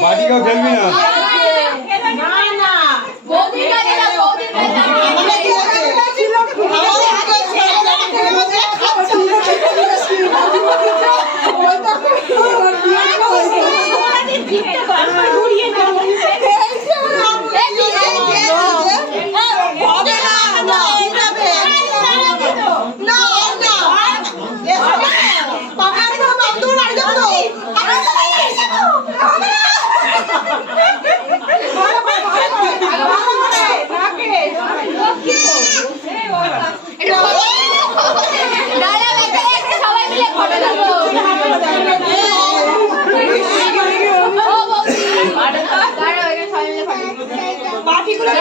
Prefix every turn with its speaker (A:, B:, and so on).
A: 마디가 별미야.
B: সবাই মিলে পার্টি
A: পার্টিগুলো